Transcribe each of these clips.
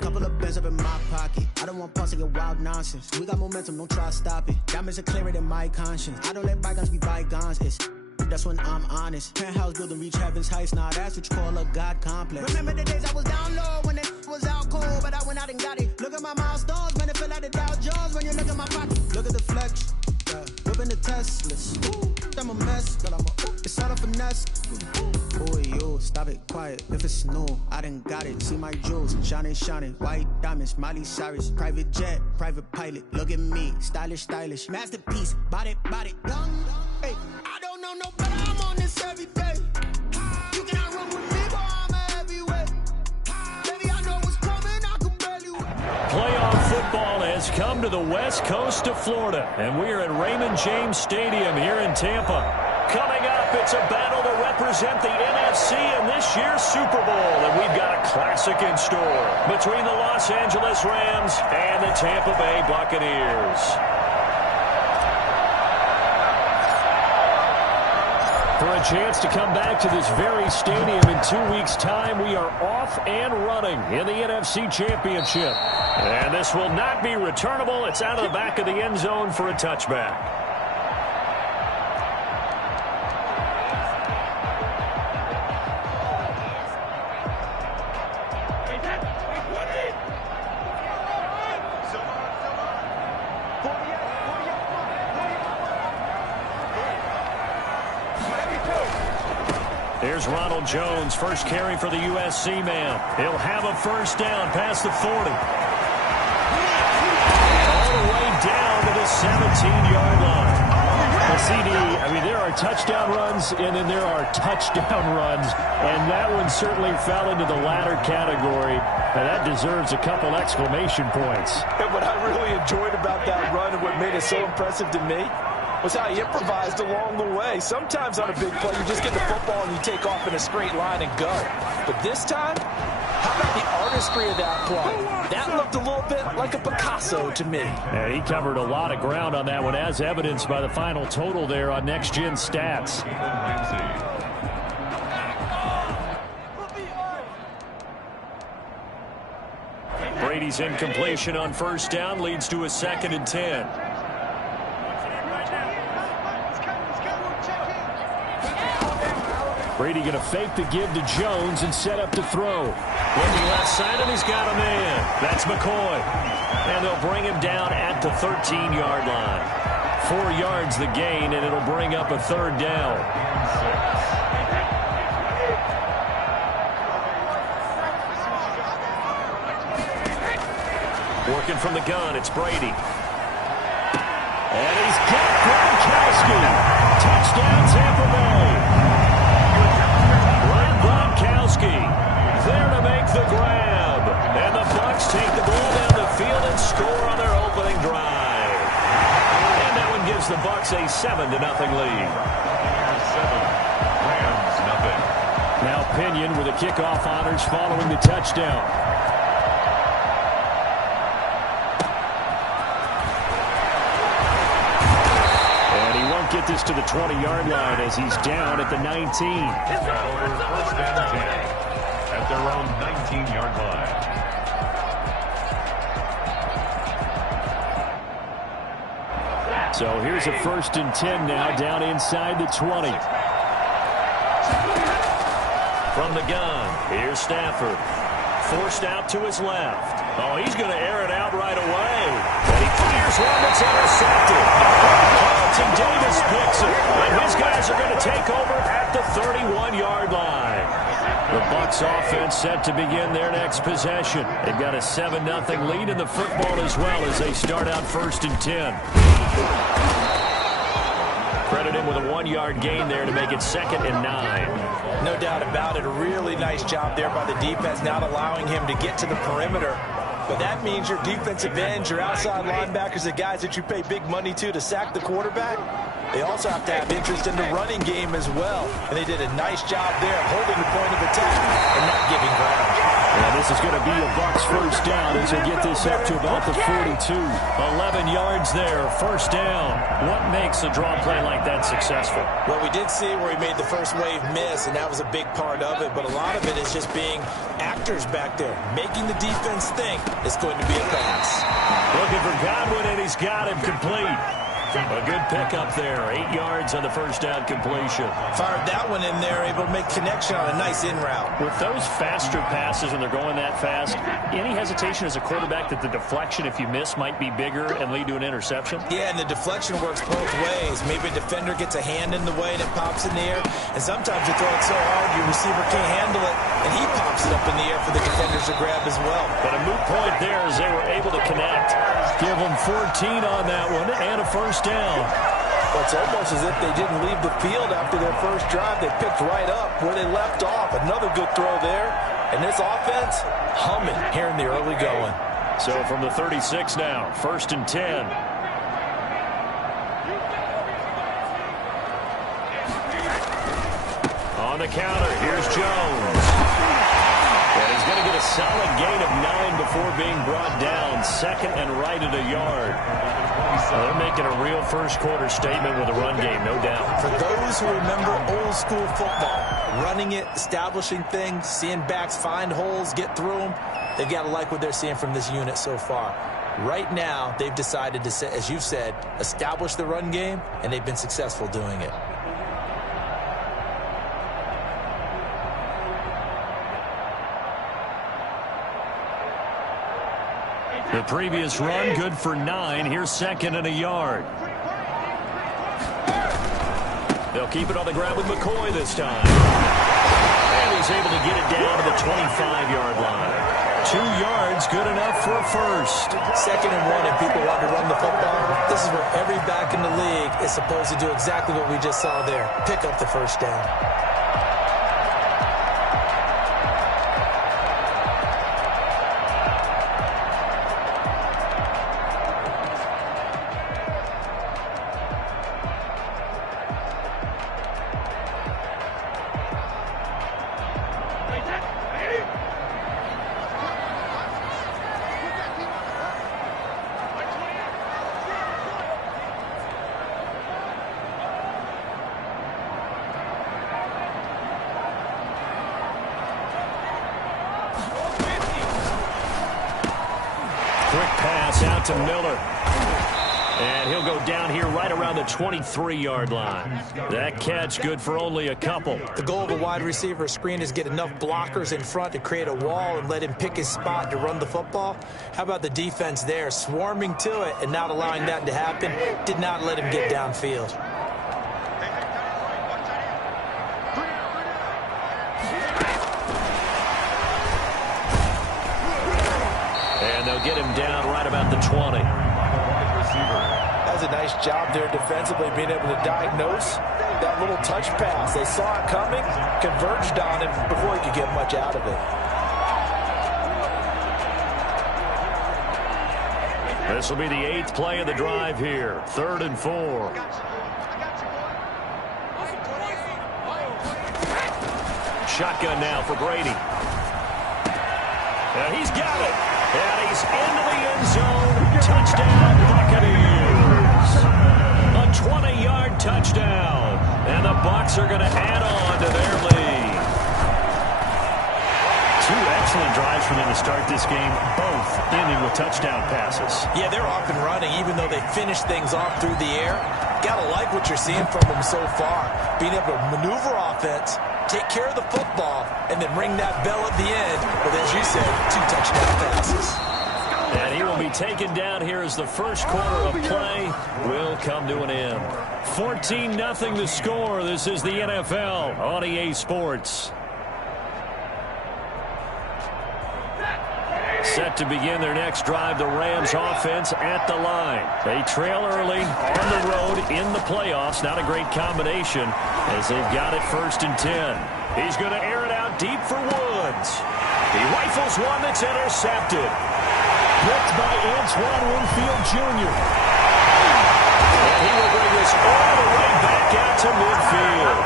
Couple of bands up in my pocket. I don't want pause to get wild nonsense. We got momentum, don't try to stop it. Diamonds are clearer than my conscience. I don't let bygones be bygones. That's when I'm honest. Penthouse building reach heaven's heights. Nah, that's what you call a God complex. Remember the days I was down low when it was out cold, but I went out and got it. Look at my milestones, man, it feel like the Dow Jones when you look at my pocket. Look at the flex, whipping the Teslas. I'm a mess, but it's all a finesse. Boy, yo, stop it, quiet. If it's new, I done got it. See my jewels, shining, white diamonds, Miley Cyrus, private jet, private pilot. Look at me, stylish, masterpiece, body, young. Hey, I don't know no better. I'm on this every day. You cannot run with me, boy, I'm a heavyweight. Baby, I know what's coming, I can barely wait. Playoff football has come to the west coast of Florida, and we are at Raymond James Stadium here in Tampa. Coming up, it's a battle to represent the NFC in this year's Super Bowl, and we've got a classic in store between the Los Angeles Rams and the Tampa Bay Buccaneers. For a chance to come back to this very stadium in 2 weeks' time, we are off and running in the NFC Championship. And this will not be returnable. It's out of the back of the end zone for a touchback. Here's Ronald Jones, first carry for the USC man. He'll have a first down past the 40. All the way down to the 17-yard line. The CD, I mean, there are touchdown runs, and then there are touchdown runs, and that one certainly fell into the latter category, and that deserves a couple exclamation points. And what I really enjoyed about that run and what made it so impressive to me was how he improvised along the way. Sometimes on a big play, you just get the football and you take off in a straight line and go. But this time, how about the artistry of that play? That looked a little bit like a Picasso to me. Yeah, he covered a lot of ground on that one, as evidenced by the final total there on Next Gen Stats. Brady's incompletion on first down leads to a 2nd and 10. Brady going to fake the give to Jones and set up to throw. Looking left side, and he's got a man. That's McCoy. And they'll bring him down at the 13-yard line. 4 yards the gain, and it'll bring up a 3rd down. Working from the gun, it's Brady. And he's got Gronkowski. Touchdown, Tampa Bay. There to make the grab. And the Bucs take the ball down the field and score on their opening drive. And that one gives the Bucs a 7-0 lead. 7, Rams 0. Now Pinion with the kickoff honors following the touchdown. And he won't get this to the 20-yard line as he's down at the 19. First and 10 at their own 19-yard line. So here's a 1st and 10 now, down inside the 20. From the gun, here's Stafford. Forced out to his left. Oh, he's going to air it out right away. And he fires one that's intercepted. Carlton Davis picks it. And his guys are going to take over at the 31-yard line. The Bucs offense set to begin their next possession. They've got a 7-0 lead in the football as well as they start out 1st and 10. Credit him with a 1-yard gain there to make it 2nd and 9. No doubt about it. A really nice job there by the defense, not allowing him to get to the perimeter. But that means your defensive ends, your outside linebackers, the guys that you pay big money to sack the quarterback, they also have to have interest in the running game as well. And they did a nice job there holding the point of attack and not giving ground. And this is going to be a Bucs first down as they get this up to about the 42. 11 yards there, first down. What makes a draw play like that successful? Well, we did see where he made the first wave miss, and that was a big part of it. But a lot of it is just being actors back there, making the defense think it's going to be a pass. Looking for Godwin, and he's got him complete. A good pickup there. 8 yards on the first down completion. Fired that one in there, able to make connection on a nice in route. With those faster passes when they're going that fast, any hesitation as a quarterback that the deflection, if you miss, might be bigger and lead to an interception? Yeah, and the deflection works both ways. Maybe a defender gets a hand in the way and it pops in the air. And sometimes you throw it so hard your receiver can't handle it, and he pops it up in the air for the defenders to grab as well. But a moot point there as they were able to connect. Give them 14 on that one and a first down. Well, it's almost as if they didn't leave the field after their first drive. They picked right up where they left off. Another good throw there. And this offense humming here in the early going. So from the 36 now, 1st and 10. On the counter, here's Jones. And he's going to get a solid gain of 9 before being brought down. 2nd and right at a yard. So they're making a real first-quarter statement with a run game, no doubt. For those who remember old-school football, running it, establishing things, seeing backs find holes, get through them, they've got to like what they're seeing from this unit so far. Right now, they've decided to, as you've said, establish the run game, and they've been successful doing it. The previous run, good for 9. Here's 2nd and a yard. They'll keep it on the ground with McCoy this time. And he's able to get it down to the 25-yard line. 2 yards, good enough for a first. 2nd and 1, and people want to run the football. This is where every back in the league is supposed to do exactly what we just saw there. Pick up the first down. Out to Miller. And he'll go down here right around the 23-yard line. That catch good for only a couple. The goal of a wide receiver screen is get enough blockers in front to create a wall and let him pick his spot to run the football. How about the defense there, swarming to it and not allowing that to happen? Did not let him get downfield. Get him down right about the 20. That's a nice job there defensively, being able to diagnose that little touch pass. They saw it coming, converged on him before he could get much out of it. This will be the 8th play of the drive here. 3rd and 4. Shotgun now for Brady. And he's got it. And he's into the end zone. Touchdown, Buccaneers. A 20-yard touchdown. And the Bucs are going to add on to their lead. 2 excellent drives for them to start this game, both ending with touchdown passes. Yeah, they're off and running, even though they finished things off through the air. Got to like what you're seeing from them so far. Being able to maneuver offense, take care of the football, and then ring that bell at the end with, as you said, 2 touchdown passes. And he will be taken down here as the first quarter of play will come to an end. 14-0 the score. This is the NFL on EA Sports. Set to begin their next drive, the Rams offense at the line. They trail early on the road in the playoffs. Not a great combination as they've got it 1st and 10. He's going to air it out deep for Woods. He rifles one that's intercepted. Picked by Antoine Winfield Jr. And he will bring this all the way back out to midfield.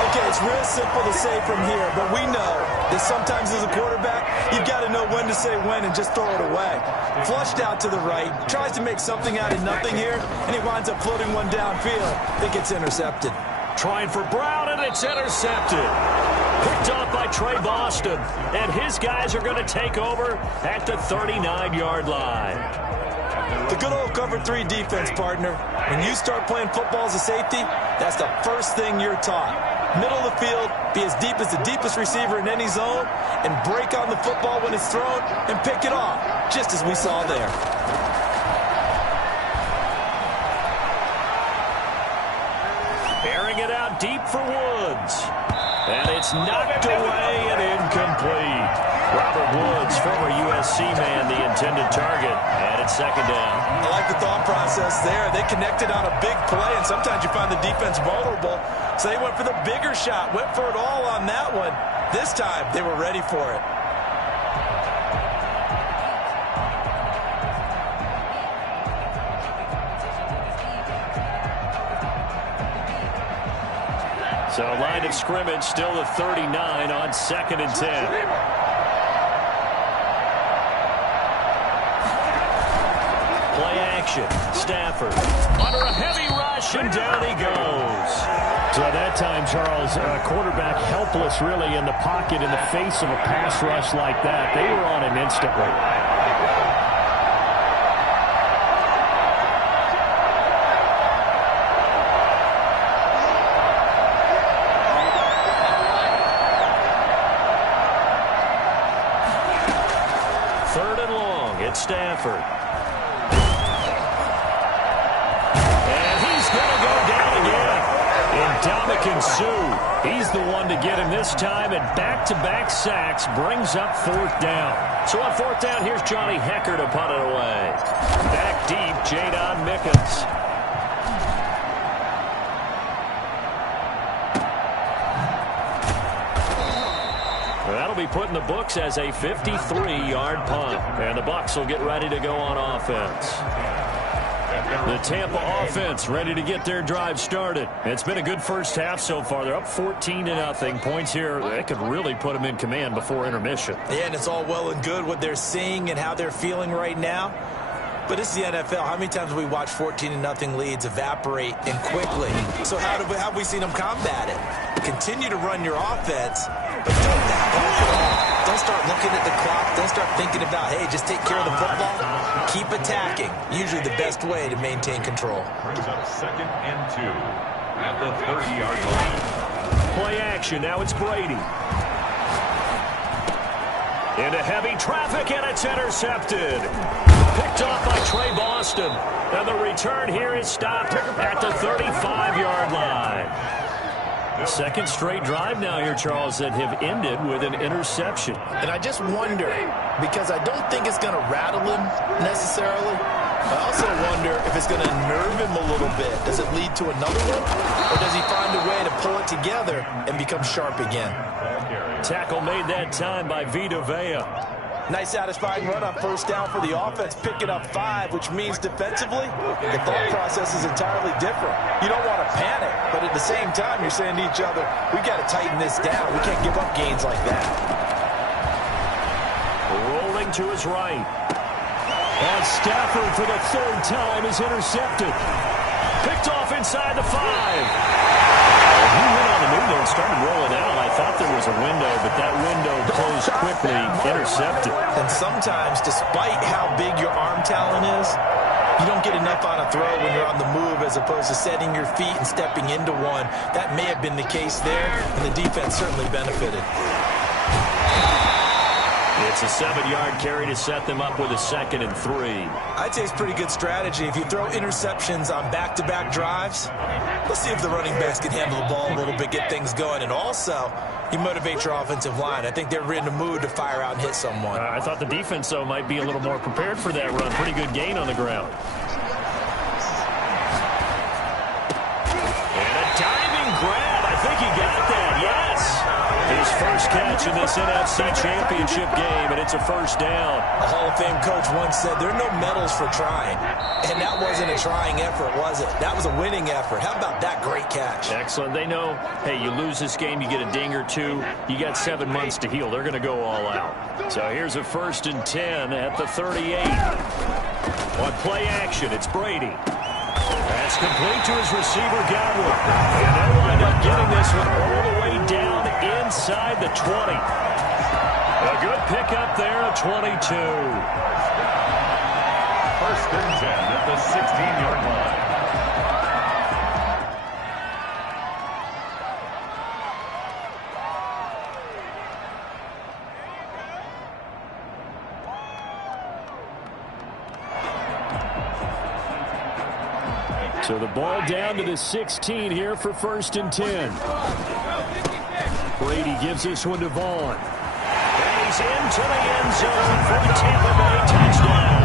A Okay, it's real simple to say from here, but we know that sometimes as a quarterback, you've got to know when to say when and just throw it away. Flushed out to the right, tries to make something out of nothing here, and he winds up floating one downfield that gets intercepted. Trying for Brown, and it's intercepted. Picked off by Trey Boston, and his guys are going to take over at the 39-yard line. The good old cover 3 defense, partner. When you start playing football as a safety, that's the first thing you're taught. Middle of the field, be as deep as the deepest receiver in any zone, and break on the football when it's thrown and pick it off, just as we saw there. Airing it out deep for Woods. And it's knocked away and incomplete. Robert Woods, former USC man, the intended target, and it's second down. I like the thought process there. They connected on a big play, and sometimes you find the defense vulnerable. So they went for the bigger shot, went for it all on that one. This time, they were ready for it. So line of scrimmage still the 39 on 2nd and 10. Play action. Stafford under a heavy rush, and down he goes. So at that time, Charles, quarterback helpless really in the pocket in the face of a pass rush like that. They were on him instantly. Stafford. And he's going to go down again. And Dominican Sue, he's the one to get him this time, and back-to-back sacks brings up 4th down. So on 4th down, here's Johnny Hecker to punt it away. Back deep, Jadon Mickens. That'll be put in the books as a 53-yard punt. And the Bucs will get ready to go on offense. The Tampa offense ready to get their drive started. It's been a good first half so far. They're up 14-0. Points here, they could really put them in command before intermission. Yeah, and it's all well and good what they're seeing and how they're feeling right now. But this is the NFL. How many times have we watched 14-0 leads evaporate and quickly? So how have we seen them combat it? Continue to run your offense, but don't back off at all. Don't start looking at the clock. Don't start thinking about, hey, just take care of the football. Keep attacking. Usually the best way to maintain control. Brings up 2nd and 2 at the 30-yard line. Play action. Now it's Brady. Into heavy traffic, and it's intercepted. Picked off by Trey Boston. And the return here is stopped at the 35-yard line. Second straight drive now here, Charles, that have ended with an interception. And I just wonder, because I don't think it's going to rattle him necessarily. I also wonder if it's going to nerve him a little bit. Does it lead to another one? Or does he find a way to pull it together and become sharp again? Tackle made that time by Vita Vea. Nice satisfying run on 1st down for the offense, picking up 5, which means defensively, the thought process is entirely different. You don't want to panic, but at the same time, you're saying to each other, we got to tighten this down. We can't give up gains like that. Rolling to his right. And Stafford for the 3rd time is intercepted. Picked off inside the 5. He went on the move there and started rolling out. I thought there was a window, but that window closed quickly, intercepted. And sometimes, despite how big your arm talent is, you don't get enough on a throw when you're on the move as opposed to setting your feet and stepping into one. That may have been the case there, and the defense certainly benefited. It's a 7-yard carry to set them up with a 2nd and 3. I'd say it's pretty good strategy. If you throw interceptions on back-to-back drives, let's see if the running backs can handle the ball a little bit, get things going. And also, you motivate your offensive line. I think they're in the mood to fire out and hit someone. I thought the defense, though, might be a little more prepared for that run. Pretty good gain on the ground. And a diving grab. I think he got that, yes. His first catch in this NFC Championship game, and it's a first down. A Hall of Fame coach once said there are no medals for trying. And that wasn't a trying effort, was it? That was a winning effort. How about that great catch? Excellent. They know, hey, you lose this game, you get a ding or two. You got 7 months to heal. They're going to go all out. So here's a 1st and 10 at the 38. On play action, it's Brady. That's complete to his receiver, Godwin. And they'll wind up getting this one all the way down inside the 20. A good pickup there at 22. 1st and 10 at the 16-yard line. So the ball down to the 16 here for 1st and 10. Brady gives this one to Vaughn. And he's into the end zone for the Tampa Bay touchdown.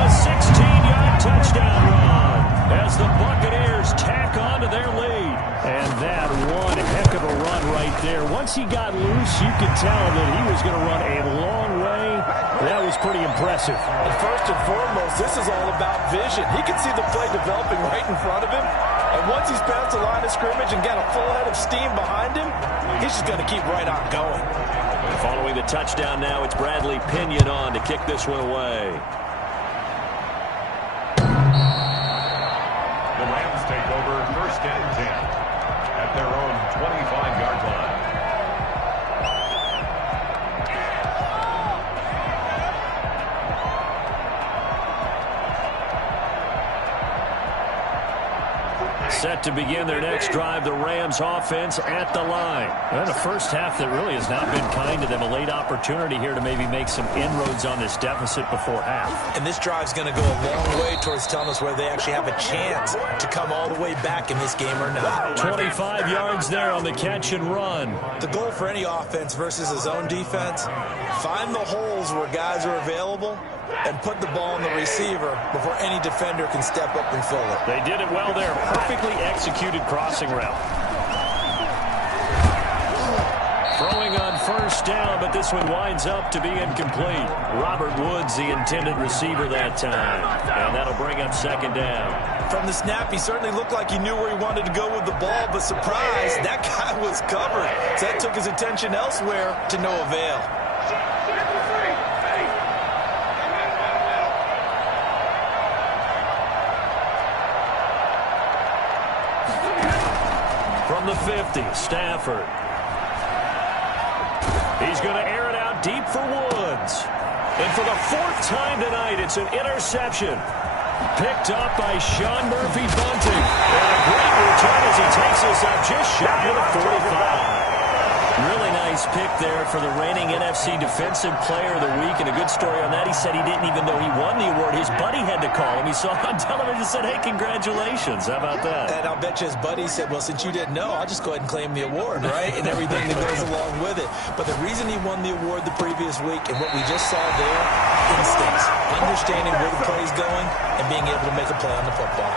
A 16-yard touchdown run as the Buccaneers tack on to their lead. And that one heck of a run right there. Once he got loose, you could tell that he was going to run a long way. That was pretty impressive. And first and foremost, this is all about vision. He can see the play developing right in front of him. And once he's past the line of scrimmage and got a full head of steam behind him, he's just going to keep right on going. Following the touchdown now, it's Bradley Pinion on to kick this one away. The Rams take over 1st and 10 at their own 25-yard line. Set to begin their next drive, the Rams offense at the line. And a first half that really has not been kind to them. A late opportunity here to maybe make some inroads on this deficit before half. And this drive's going to go a long way towards telling us whether they actually have a chance to come all the way back in this game or not. 25 yards there on the catch and run. The goal for any offense versus a zone defense, find the holes where guys are available and put the ball on the receiver before any defender can step up and fill it. They did it well there. Perfectly executed crossing route. Throwing on 1st down, but this one winds up to be incomplete. Robert Woods, the intended receiver that time. And that'll bring up 2nd down. From the snap, he certainly looked like he knew where he wanted to go with the ball, but surprise, that guy was covered. So that took his attention elsewhere to no avail. From the 50, Stafford. He's going to air it out deep for Woods. And for the 4th time tonight, it's an interception. Picked up by Sean Murphy-Bunting. And a great return as he takes us up just shy of the 45. Really nice pick there for the reigning NFC Defensive Player of the Week. And a good story on that. He said he didn't even know he won the award. His buddy had to call him. He saw it on television and said, hey, congratulations. How about that? And I'll bet you his buddy said, well, since you didn't know, I'll just go ahead and claim the award, right? And everything that goes along with it. But the reason he won the award the previous week and what we just saw there, instincts, understanding where the play is going and being able to make a play on the football.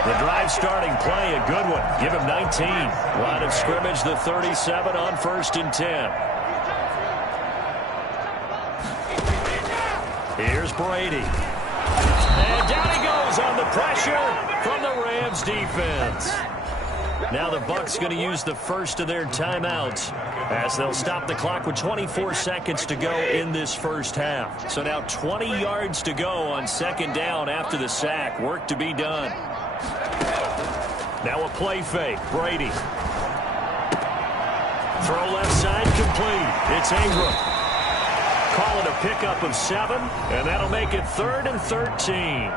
The drive starting play, a good one. Give him 19. Line of scrimmage, the 37 on 1st and 10. Here's Brady. And down he goes on the pressure from the Rams defense. Now the Bucs going to use the first of their timeouts as they'll stop the clock with 24 seconds to go in this first half. So now 20 yards to go on 2nd down after the sack. Work to be done. Now a play fake. Brady. Throw left side complete. It's Ingram. Call it a pickup of 7, and that'll make it 3rd and 13.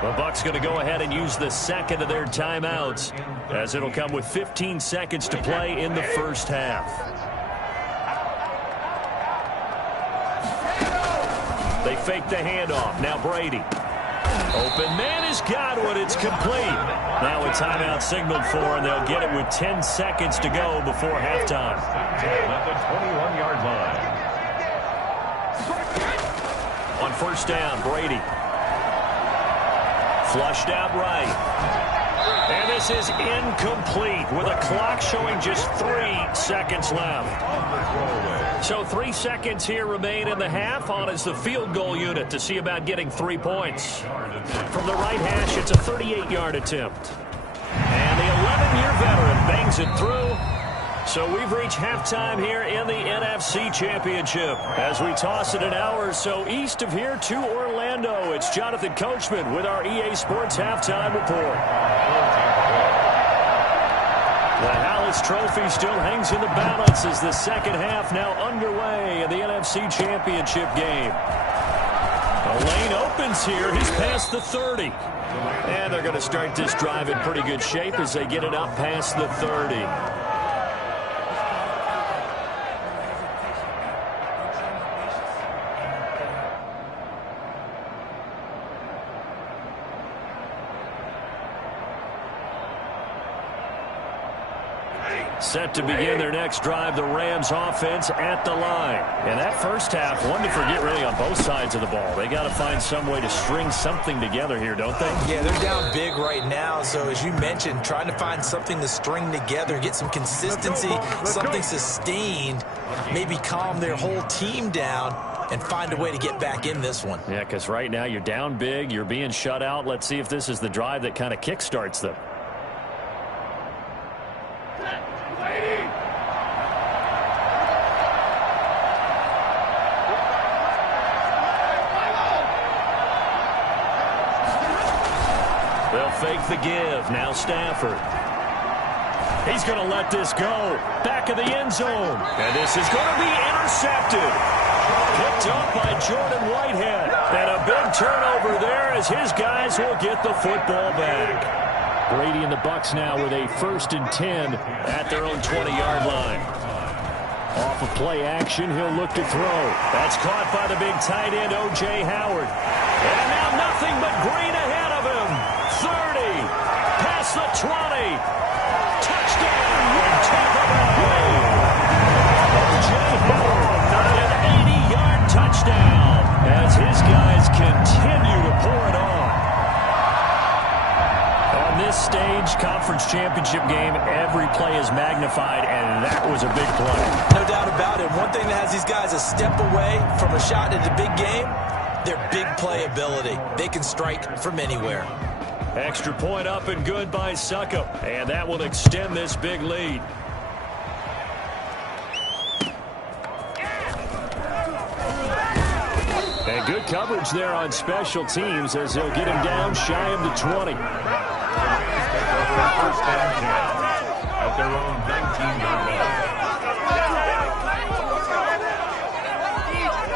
The Bucs going to go ahead and use the 2nd of their timeouts as it'll come with 15 seconds to play in the first half. They fake the handoff. Now Brady. Open man is Godwin. It's complete. Now a timeout signaled for, and they'll get it with 10 seconds to go before halftime. At the 21-yard line. On 1st down, Brady. Flushed out right. And this is incomplete with a clock showing just 3 seconds left. So 3 seconds here remain in the half. On is the field goal unit to see about getting 3 points. From the right hash, it's a 38-yard attempt. And the 11-year veteran bangs it through. So we've reached halftime here in the NFC Championship. As we toss it an hour or so east of here to Orlando, it's Jonathan Coachman with our EA Sports Halftime Report. The Hallis Trophy still hangs in the balance as the second half now underway in the NFC Championship game. The lane opens here. He's past the 30. And they're going to start this drive in pretty good shape as they get it up past the 30. Set to begin their next drive, the Rams offense at the line. And that first half, one to forget really on both sides of the ball. They got to find some way to string something together here, don't they? Yeah, they're down big right now. So as you mentioned, trying to find something to string together, get some consistency, something sustained, maybe calm their whole team down and find a way to get back in this one. Yeah, because right now you're down big, you're being shut out. Let's see if this is the drive that kind of kickstarts them. They'll fake the give. Now Stafford. He's going to let this go. Back of the end zone. And this is going to be intercepted. Picked up by Jordan Whitehead. And a big turnover there as his guys will get the football back. Brady and the Bucs now with a 1st and 10 at their own 20-yard line. Off of play action, he'll look to throw. That's caught by the big tight end, O.J. Howard. And now nothing but green ahead of him. 30, past the 20. Touchdown, Tampa Bay. O.J. Howard, an 80-yard touchdown as his guys continue to pour it on. On this stage, conference championship game, every play is magnified, and that was a big play. No doubt about it. One thing that has these guys a step away from a shot at a big game, their big play ability. They can strike from anywhere. Extra point up and good by Succop, and that will extend this big lead. And good coverage there on special teams as they'll get him down shy of the 20. First down 10 at their own 19-yard line.